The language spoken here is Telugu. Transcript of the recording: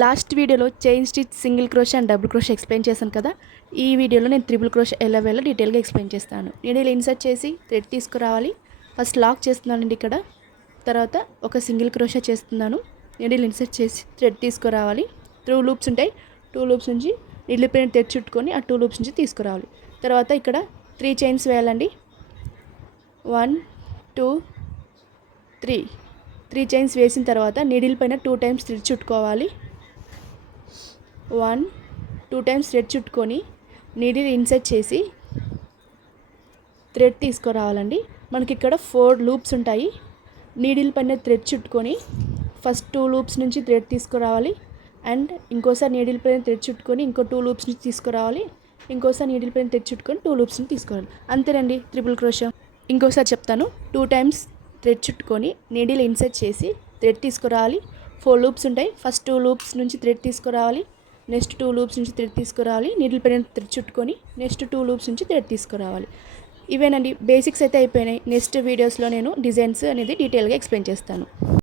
లాస్ట్ వీడియోలో chain stitch, single crochet and double crochet explain చేశాను కదా. ఈ వీడియోలో నేను త్రిబుల్ క్రోషే ఎలా వేయాలో డీటెయిల్గా ఎక్స్ప్లెయిన్ చేస్తాను. నేను ఇలా ఇన్సర్ట్ చేసి థ్రెడ్ తీసుకురావాలి. ఫస్ట్ లాక్ చేస్తున్నానండి ఇక్కడ. తర్వాత ఒక సింగిల్ క్రోషే చేస్తున్నాను. నీడిల్ ఇన్సర్ట్ చేసి థ్రెడ్ తీసుకురావాలి. 2 లూప్స్ ఉంటాయి. 2 లూప్స్ నుంచి నీడిల్ పైన థ్రెడ్ చుట్టుకొని ఆ 2 లూప్స్ నుంచి తీసుకురావాలి. తర్వాత ఇక్కడ 3 చైన్స్ వేయాలండి. 1 2 3 చైన్స్ వేసిన తర్వాత నీడిల్ పైన 2 టైమ్స్ థ్రెడ్ చుట్టుకోవాలి. 1 2 టైమ్స్ థ్రెడ్ చుట్టుకొని నీడిల్ ఇన్సర్ట్ చేసి థ్రెడ్ తీసుకురావాలండి. మనకి ఇక్కడ 4 లూప్స్ ఉంటాయి. నీడిల్ పైన థ్రెడ్ చుట్టుకొని ఫస్ట్ 2 లూప్స్ నుంచి థ్రెడ్ తీసుకురావాలి. అండ్ ఇంకోసారి నీడిల్ పైన థ్రెడ్ చుట్టుకొని ఇంకో 2 లూప్స్ నుంచి తీసుకురావాలి. ఇంకోసారి నీడిల్ పైన థ్రెడ్ చుట్టుకొని 2 లూప్స్ నుంచి తీసుకురావాలి. అంతేనండి త్రిబుల్ క్రోషే. ఇంకోసారి చెప్తాను. 2 టైమ్స్ థ్రెడ్ చుట్టుకొని నీడిల్ ఇన్సర్ట్ చేసి థ్రెడ్ తీసుకురావాలి. 4 లూప్స్ ఉంటాయి. ఫస్ట్ 2 లూప్స్ నుంచి థ్రెడ్ తీసుకురావాలి. నెక్స్ట్ 2 లూప్స్ నుంచి థ్రెడ్ తీసుకురావాలి. నీడిల్ పైన థ్రెడ్ చుట్టుకొని నెక్స్ట్ 2 లూప్స్ నుంచి థ్రెడ్ తీసుకురావాలి. ఇవేనండి, బేసిక్స్ అయితే అయిపోయినాయి. నెక్స్ట్ వీడియోస్లో నేను డిజైన్స్ అనేది డీటెయిల్గా ఎక్స్ప్లెయిన్ చేస్తాను.